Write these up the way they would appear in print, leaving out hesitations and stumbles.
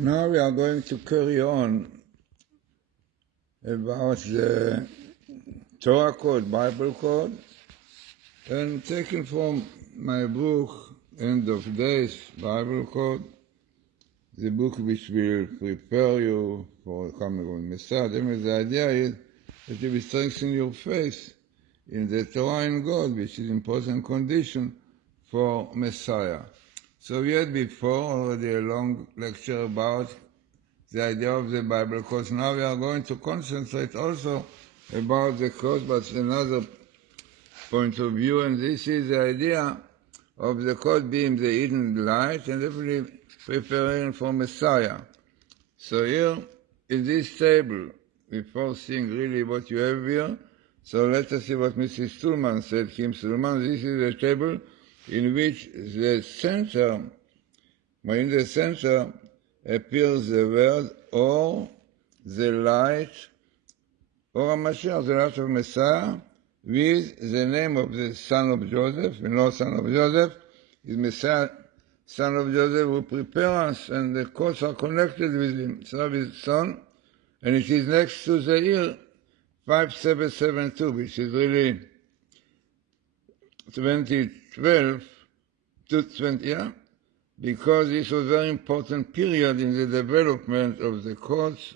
Now we are going to carry on about the Torah code, Bible code, and taken from my book, End of Days, Bible Code, the book which will prepare you for the coming of Messiah. The idea is that you will strengthen your faith in the Torah and God, which is an important condition for Messiah. So we had before already a long lecture about the idea of the Bible code. Now we are going to concentrate also about the code, but another point of view, and this is the idea of the code being the hidden light and definitely preparing for Messiah. So here in this table, before seeing really what you have here, so let us see what Mrs. Stulman said, Kim Stulman. This is a table in which the center, in the center appears the word or the light, or a Mashiach, the light of Messiah, with the name of the son of Joseph. We know son of Joseph is Messiah, son of Joseph who prepares us, and the codes are connected with him, son of his son, and it is next to the year 5772, which is really 2012 to 20, yeah? Because this was a very important period in the development of the codes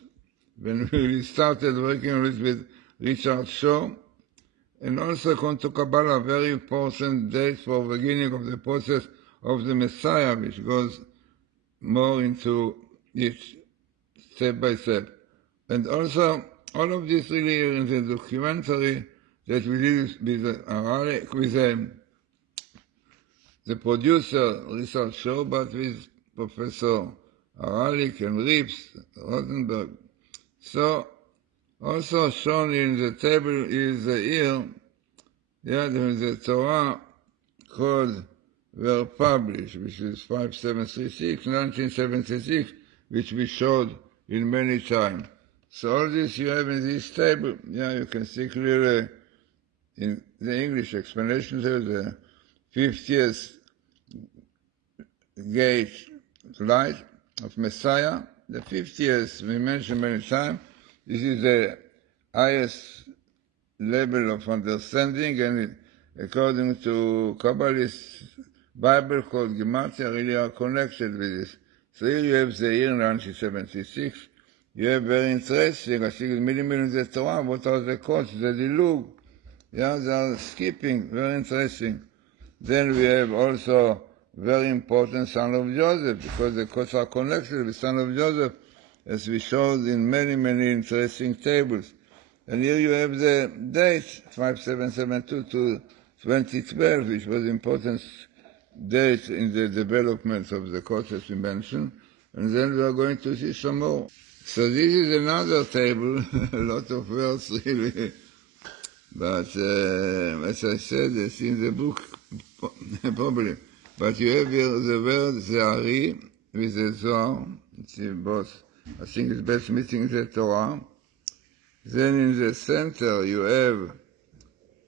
when we started working on it with Richard Shaw, and also according to Kabbalah, very important date for beginning of the process of the Messiah, which goes more into it step by step. And also, all of this really in the documentary that we did with the producer, Richard Shaw, but with Professor Aralik and Rips, Rosenberg. So, also shown in the table is the year, the Torah code were published, which is 5736, 1976, which we showed in many times. So all this you have in this table, you can see clearly in the English explanation there, the 50th gate light of Messiah. The 50th, we mentioned many times, this is the highest level of understanding, and according to Kabbalist Bible code Gematria, really are connected with this. So here you have the year 1976. You have very interesting, I think, minimal in the Torah. What are the codes? The Dilug. They are skipping. Very interesting. Then we have also very important son of Joseph, because the codes are connected with son of Joseph, as we showed in many, many interesting tables. And here you have the date, 5772 to 2012, which was important date in the development of the codes as we mentioned. And then we are going to see some more. So this is another table, a lot of words really. But as I said, it's in the book, probably. But you have here the word Zehari with the Zohar. It's both. I think it's best meeting the Torah. Then in the center you have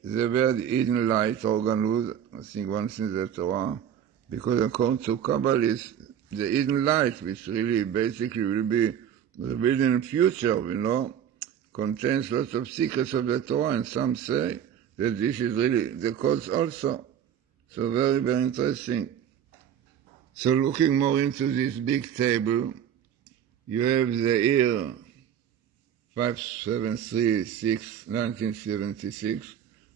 the word hidden light, or Ganuz, I think once in the Torah, because according to Kabbalists, the hidden light, which really basically will be revealed in the future, contains lots of secrets of the Torah, and some say that this is really the codes also. So very, very interesting. So looking more into this big table, you have the year 5736, 1976,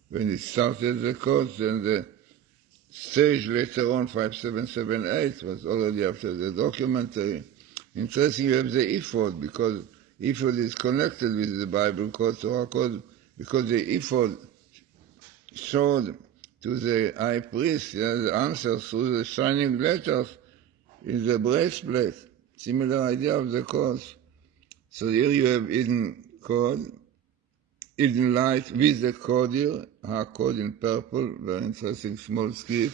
when it started the codes, and the stage later on, 5778, was already after the documentary. Interesting, you have the ephod, because ephod is connected with the Bible code, Torah code, because the ephod showed to the high priest the answers through the shining letters in the breastplate. Similar idea of the codes. So here you have hidden code, hidden light with the code here, code in purple, very interesting small skip.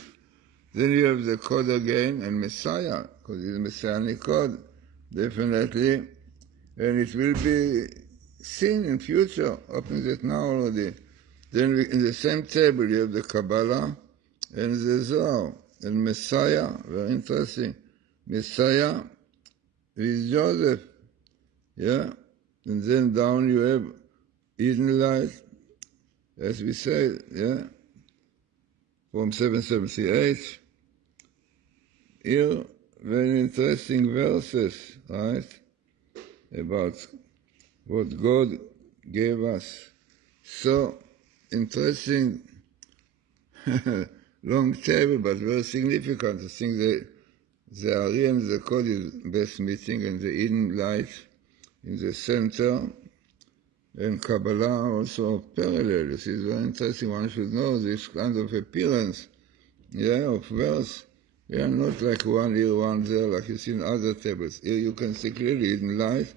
Then you have the code again, and Messiah, because it's a Messianic code, definitely. And it will be seen in future, opening it now already. Then in the same table you have the Kabbalah and the Zohar, and Messiah, very interesting. Messiah with Joseph, yeah? And then down you have Eden light, as we said, yeah? From 778. Here, very interesting verses, right? About what God gave us. So interesting, long table, but very significant. I think the Ari and the Code is best meeting, and the Eden light in the center, and Kabbalah also are parallel. This is very interesting. One should know this kind of appearance, yeah, of verse. Yeah, not like one here, one there, like you see in other tables. Here you can see clearly Eden light,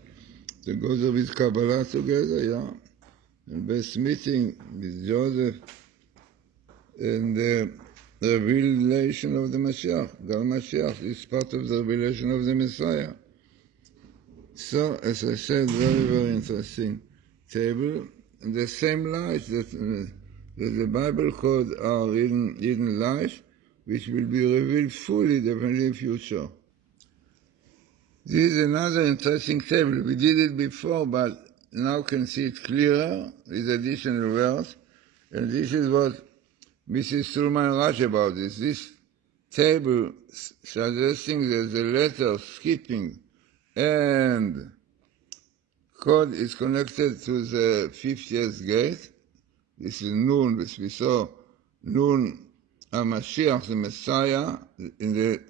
the goes with Kabbalah together, yeah. And best meeting with Joseph and the revelation of the Mashiach. Gal Mashiach is part of the revelation of the Messiah. So, as I said, very, very interesting table. And the same light that the Bible called our Eden light, which will be revealed fully, definitely in future. This is another interesting table. We did it before, but now can see it clearer with additional words. And this is what Mrs. Sulman wrote about this. This table suggesting that the letter skipping and code is connected to the 50th gate. This is Nun, which we saw Nun HaMashiach, the Messiah, in the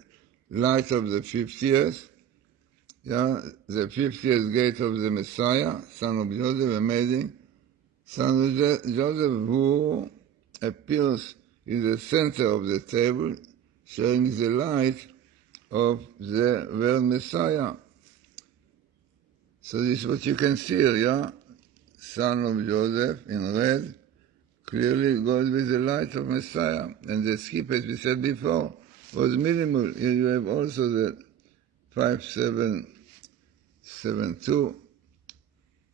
light of the 50th. Yeah, the 50th gate of the Messiah, son of Joseph, amazing. Son of Joseph, who appears in the center of the table, showing the light of the real Messiah. So this is what you can see here, yeah? Son of Joseph in red, clearly goes with the light of Messiah. And the skip, as we said before, was minimal. Here you have also the 5772.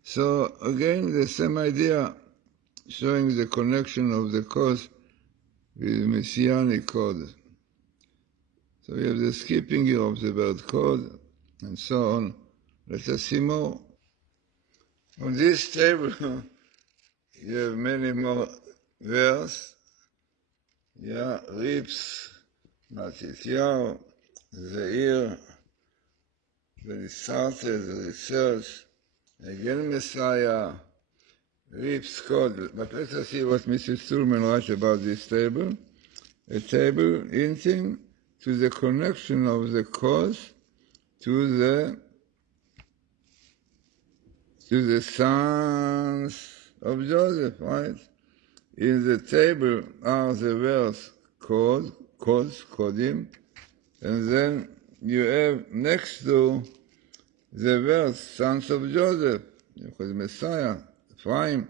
So again, the same idea, showing the connection of the cause with Messianic code. So we have the skipping here of the word code, and so on. Let us see more. On this table, you have many more verses. Yeah, Rips, Matityahu, Zeir, when he started the research, again Messiah, Rips code. But let us see what Mrs. Stulman writes about this table. A table hinting to the connection of the cause to the sons of Joseph, right? In the table are the verse kodim, and then you have next to the verse sons of Joseph, because Messiah, Ephraim,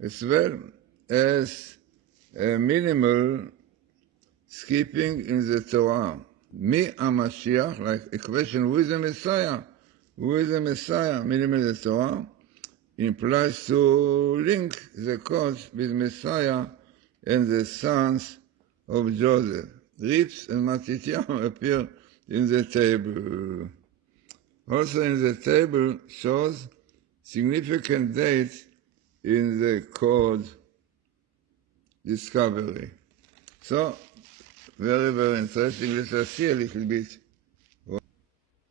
as well as a minimal skipping in the Torah. Mi HaMashiach, like a question, who is the Messiah? Who is the Messiah? Minimal the Torah implies to link the cause with Messiah and the sons of Joseph. Rips and Matityahu appear in the table. Also in the table shows significant dates in the code discovery. So, very, very interesting. Let us see a little bit.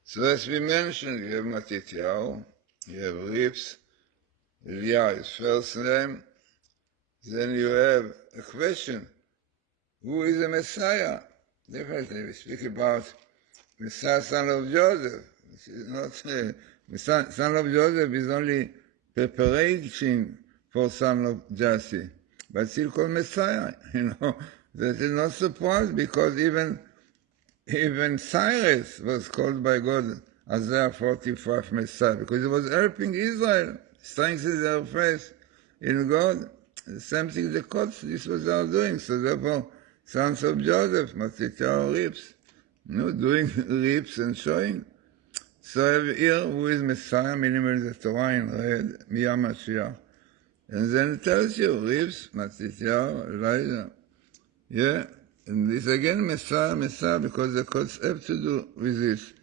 So as we mentioned, you have Matityahu, you have Rips, Eliah is first name, then you have a question, who is the Messiah? Definitely, we speak about Messiah, son of Joseph. This is not, son of Joseph is only preparation for son of Jesse, but still called Messiah, That is not surprised because even Cyrus was called by God Isaiah 45 Messiah because he was helping Israel, strengthening their faith in God. The same thing the Kots, this was they are doing. So therefore, sons of Joseph, Matityahu Rips, doing Rips and showing. So I have here who is Messiah, minimal the Torah in red, Mi HaMashiach. And then it tells you, Rips, Matityahu, Elijah. Yeah, and this again, Messiah, because the codes have to do with this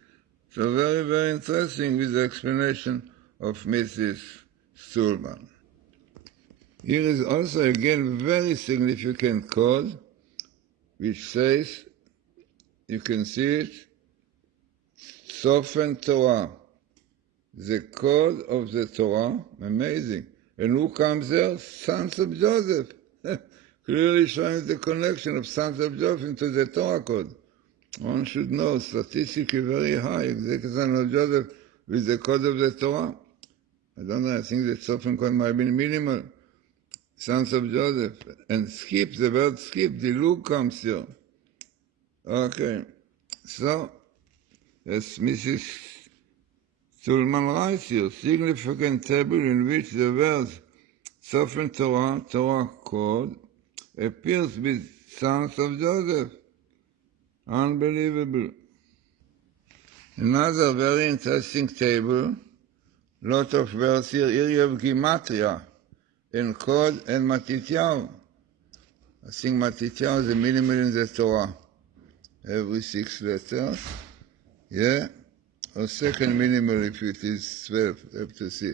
So very, very interesting with the explanation of Mrs. Stulman. Here is also again very significant code which says, you can see it, Sofen Torah, the code of the Torah, amazing. And who comes there? Sons of Joseph. Clearly showing the connection of sons of Joseph into the Torah code. One should know, statistically very high, exactly son of Joseph with the code of the Torah. I don't know, I think the Sofen code might have been minimal. Sons of Joseph. And skip, the word skip, the Luke comes here. Okay, so, as Mrs. Stulman writes here, significant table in which the words Sofen Torah, Torah code, appears with sons of Joseph. Unbelievable. Another very interesting table, lot of words here. Here you have Gematria, and code, and Matityahu. I think Matityahu is a minimal in the Torah. Every 6 letters, yeah, or second minimal if it is 12, have to see.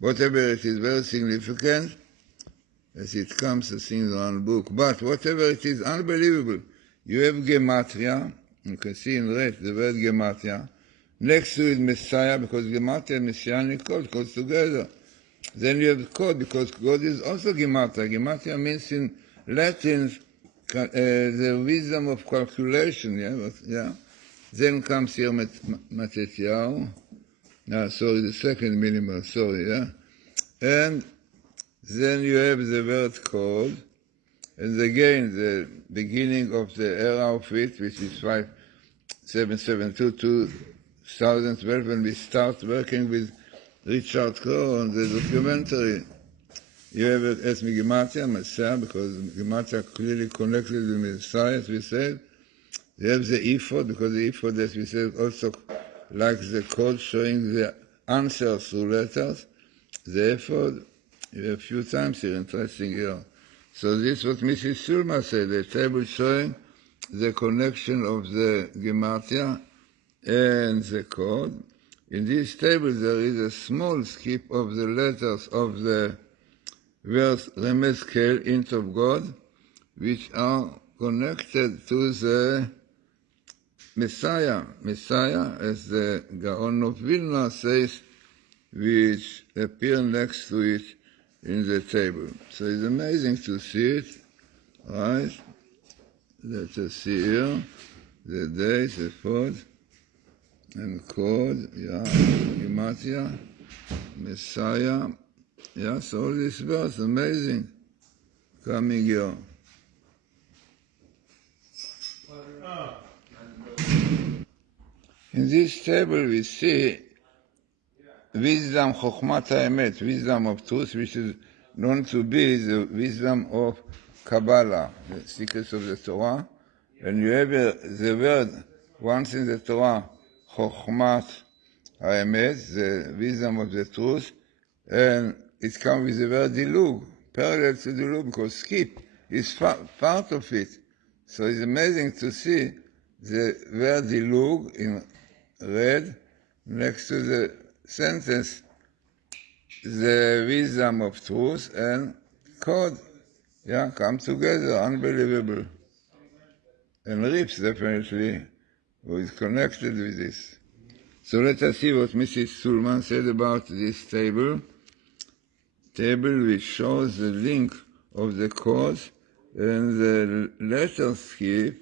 Whatever it is, very significant, as it comes to things on book. But whatever it is, unbelievable. You have Gematria, you can see in red the word Gematria. Next to it, Messiah, because Gematria and Messianic code goes together. Then you have code, because God is also Gematria. Gematria means in Latin, the wisdom of calculation, yeah. Then comes here Matityahu. Sorry, the second minimal, sorry, yeah. And then you have the word code, and again the beginning of the era of it, which is 5772 2012, when we start working with Richard Crowe on the documentary. You have it as Gematria, Messiah, because Gematria clearly connected with Messiah, as we said. You have the ephod, because the ephod, as we said, also like the code showing the answers through letters. The ephod, you have a few times here, interesting here. So this is what Mrs. Sulma said, the table showing the connection of the Gematria and the code. In this table there is a small skip of the letters of the verse Remeskel, int of God, which are connected to the Messiah, as the Gaon of Vilna says, which appear next to it in the table. So it's amazing to see it, right? Let us see here, the days, the fourth, and code, Gematria, Messiah, so all this verse, amazing, coming here. In this table we see wisdom, Chokhmat HaEmet, wisdom of truth, which is known to be the wisdom of Kabbalah, the secrets of the Torah. And you have the word, once in the Torah, Chokhmat HaEmet, the wisdom of the truth, and it comes with the word Dilug, parallel to Dilug, because skip is part of it. So it's amazing to see the word Dilug in red next to the sentence, the wisdom of truth and code, come together, unbelievable. And Rips definitely, who is connected with this. So let us see what Mrs. Sulman said about this table which shows the link of the cause and the letter skip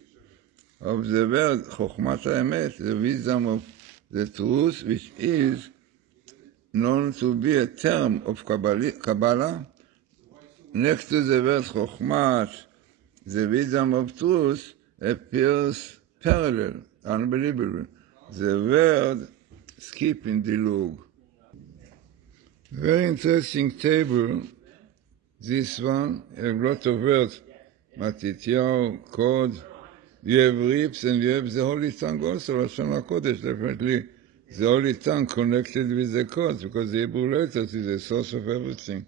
of the word Chokhmat HaEmet, the wisdom of the truth, which is known to be a term of Kabbalah. Next to the word Chokhmat, the wisdom of truth appears parallel, unbelievable. The word skip in Dilug. Very interesting table, this one, a lot of words, Matityahu, code, you have Rips, and you have the Holy Tongue also, Lashon HaKodesh, definitely the Holy Tongue connected with the codes, because the Hebrew letters is the source of everything.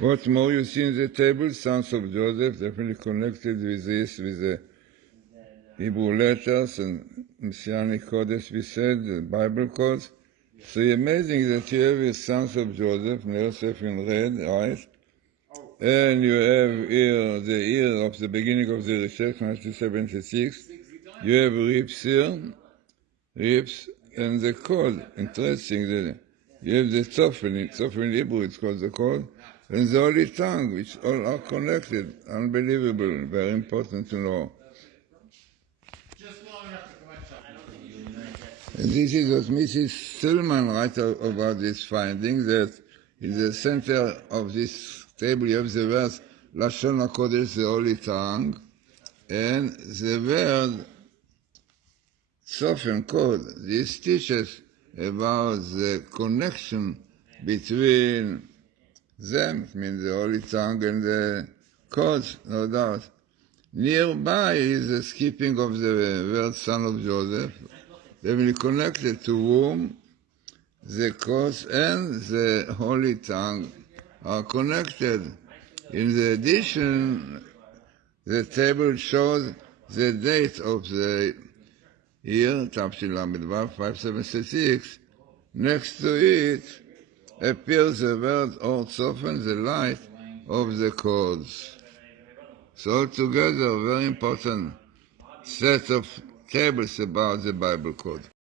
What more you see in the table, sons of Joseph, definitely connected with this, with the Hebrew letters and Messianic code, as we said, the Bible codes. So it's amazing that you have the sons of Joseph, Joseph in red, right? And you have here the year of the beginning of the research, 1976. You have ribs here, ribs, and the code. Interesting, you have the Tzofen in Hebrew, it's called the code, and the Holy Tongue, which all are connected. Unbelievable, very important to know. And this is what Mrs. Stillman writes about this finding, that in the center of this table you have the verse Lashon HaKodesh, the Holy Tongue, and the word Tzofen code. This teaches about the connection between them, it means the Holy Tongue and the codes, no doubt. Nearby is the skipping of the word son of Joseph. They will be connected to whom the codes and the Holy Tongue are connected. In the addition, the table shows the date of the year, Tafshin Lamed Vav 5766. Next to it appears the word Or Tzofen, the light of the codes. So altogether, a very important set of tables about the Bible code.